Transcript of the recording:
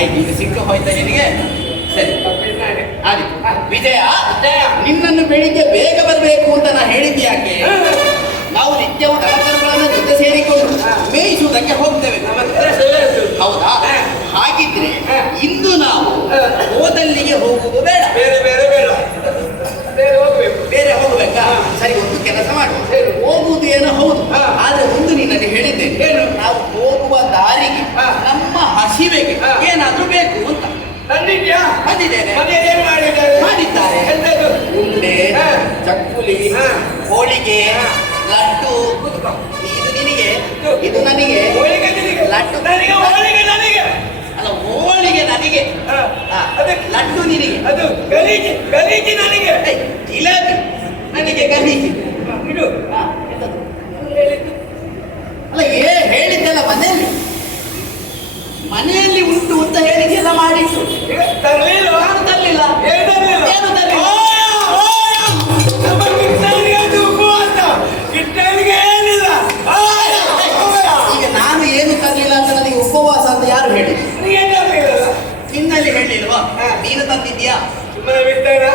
ಆಯ್ತು ಈಗ ಸಿಕ್ಕ ಹೋಯ್ತಾ ನಿನಗೆ ಸರಿ. ಆದಿತ್ತು ವಿಜಯ. ನಿನ್ನನ್ನು ಬೆಳಿಗ್ಗೆ ಬೇಗ ಬರಬೇಕು ಅಂತ ನಾ ಹೇಳಿದ್ದೆ ಯಾಕೆ ನಾವು ನಿತ್ಯವೂ ದನಕರುಗಳನ್ನು ಜೊತೆ ಸೇರಿಕೊಂಡು ಮೇಯಿಸುವುದಕ್ಕೆ ಹೋಗ್ತೇವೆ. ಹೌದಾ ಹಾಗಿದ್ರೆ. ಇಂದು ನಾವು ಓದಲ್ಲಿಗೆ ಹೋಗುವುದು ಬೇಡ ಬೇರೆ ಬೇರೆ ಬೇಡ ಬೇರೆ ಹೋಗ್ಬೇಕು ಬೇರೆ ಹೋಗ್ಬೇಕಾ ಸರಿ ಒಂದು ಕೆಲಸ ಮಾಡು. ಹೋಗುವುದು ಏನೋ ಹೌದು. ಆದ್ರೆ ಒಂದು ನಿನ್ನಲ್ಲಿ ಹೇಳಿದ್ದೇನೆ? ನಾವು ಹೋಗುವ ದಾರಿಗೆ. ನಮ್ಮ ಹಸಿವೆಗೆ ಚಕ್ಕುಲಿ. ಹೋಳಿಗೆ. ಲಡ್ಡು. ಇದು ನಿನಗೆ ಇದು. ಇದು ನನಗೆ. ಹೋಳಿಗೆ ಲಡ್ಡು. ನನಗೆ ಅಲ್ಲ ಹೋಳಿಗೆ ನನಗೆ. ಲಡ್ಡು ನಿನಗೆ. ಅದು ಗಲೀಜಿ ಗಲೀಜಿ ನನಗೆ. ಜಿಲಾಬಿ ನನಗೆ ಗಲೀಜಿ. ಎಂತದು? ಅಲ್ಲ ಏ ಹೇಳಿದ್ದಲ್ಲ ಮನೆಯಲ್ಲಿ? ಮನೆಯಲ್ಲಿ ಉಂಟು ಅಂತ ಹೇಳಿದ್ದೆಲ್ಲ ಮಾಡಿತ್ತು ಈಗ ಯಾರು ಹೇಳಿ. ನಿನ್ನಲ್ಲಿ ಹೇಳಿಲ್ವಾ ಹಾ. ನೀನು ತಂದಿದ್ಯಾ? ಸುಮ್ಮನೆ ಬಿಟ್ಟೇನಾ